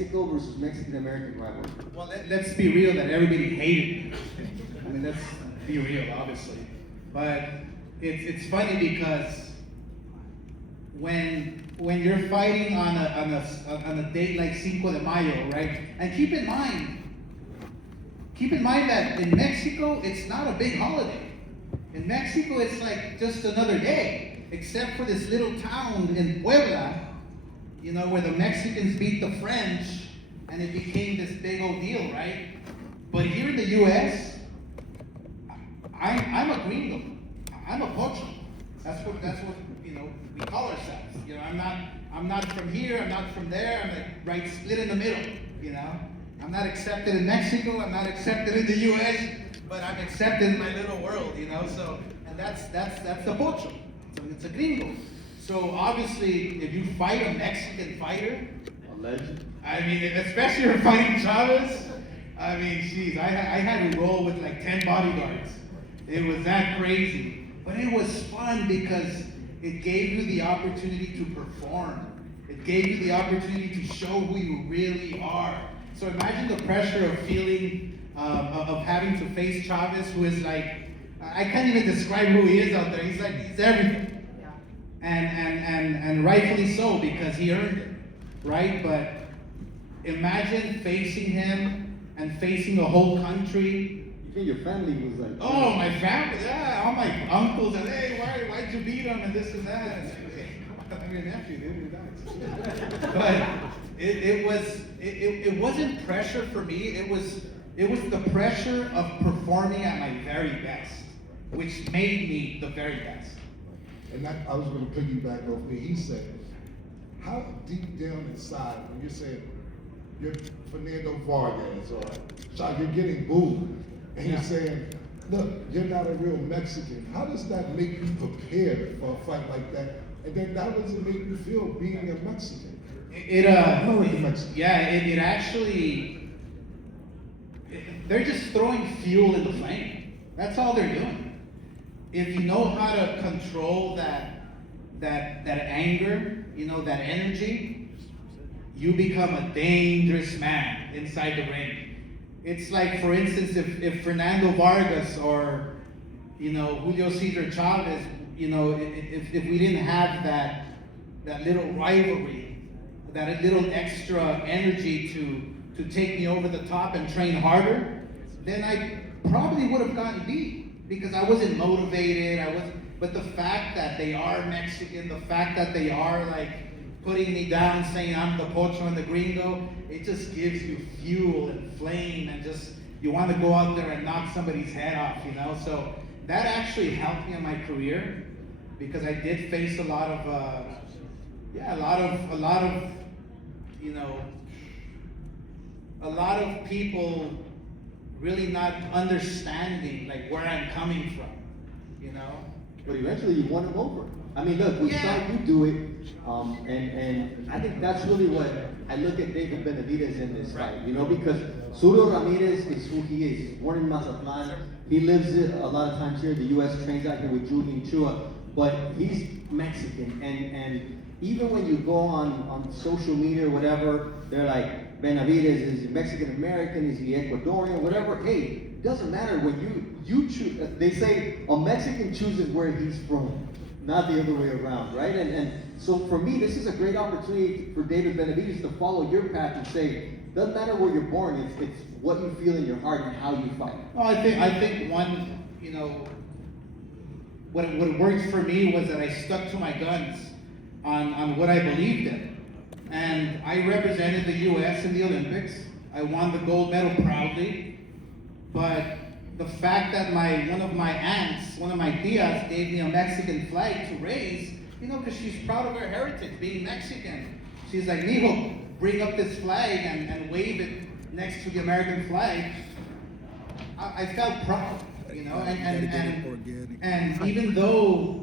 Mexico versus Mexican-American rivalry? Well, let's be real that everybody hated me. I mean, let's be real, obviously. But it's funny because when you're fighting on a date like Cinco de Mayo, right? And keep in mind that in Mexico, it's not a big holiday. In Mexico, it's like just another day, except for this little town in Puebla, you know, where the Mexicans beat the French, and it became this big old deal, right? But here in the U.S., I'm a gringo. I'm a pocho. That's what you know we call ourselves. You know, I'm not from here. I'm not from there. I'm like right split in the middle. You know, I'm not accepted in Mexico. I'm not accepted in the U.S. But I'm accepted in my little world. You know, so and that's the pocho. So it's a gringo. So obviously, if you fight a Mexican fighter, A legend. I mean, especially if you're fighting Chavez. I mean, geez, I had to roll with like 10 bodyguards. It was that crazy. But it was fun because it gave you the opportunity to perform. It gave you the opportunity to show who you really are. So imagine the pressure of feeling, of having to face Chavez, who is like, I can't even describe who he is out there. He's everything. Yeah. And rightfully so, because he earned it, right? But imagine facing him and facing a whole country. You think your family was like? Oh, my family, yeah, all my uncles, and hey, why'd you beat him, and this and that. And hey, I'm your nephew, dude, but it wasn't pressure for me. It was the pressure of performing at my very best, which made me the very best. And I was going to piggyback off what he said. How deep down inside, when you're saying you're Fernando Vargas or you're getting booed, and you're saying, look, you're not a real Mexican. How does that make you prepared for a fight like that? And then how does it make you feel being a Mexican? It actually, they're just throwing fuel in the flame. That's all they're doing. If you know how to control that anger, you know, that energy, you become a dangerous man inside the ring. It's like, for instance, if Fernando Vargas or, you know, Julio Cesar Chavez, you know, if we didn't have that little rivalry, that little extra energy to take me over the top and train harder, then I probably would have gotten beat because I wasn't motivated. But the fact that they are Mexican, the fact that they are like putting me down, saying I'm the pocho and the gringo, it just gives you fuel and flame, and just you want to go out there and knock somebody's head off, you know. So that actually helped me in my career because I did face a lot of, you know, a lot of people really not understanding like where I'm coming from, you know. But eventually you won him over. I mean, look, we saw you do it, and I think that's really what I look at David Benavidez in this fight, you know, because Suro Ramirez is who he is. He's born in Mazatlan. He lives it a lot of times here in the U.S., trains out here with Julian Chua, but he's Mexican, and even when you go on social media or whatever, they're like, Benavidez is Mexican American, is he Ecuadorian, whatever. Hey, it doesn't matter when you choose. They say a Mexican chooses where he's from, not the other way around, right? And so for me, this is a great opportunity for David Benavidez to follow your path and say, doesn't matter where you're born, it's what you feel in your heart and how you fight. Well, I think one, you know, what worked for me was that I stuck to my guns on what I believed in. And I represented the U.S. in the Olympics. I won the gold medal proudly. But the fact that one of my aunts, one of my tias, gave me a Mexican flag to raise, you know, because she's proud of her heritage, being Mexican. She's like, mijo, bring up this flag and wave it next to the American flag. I felt proud, you know, and even though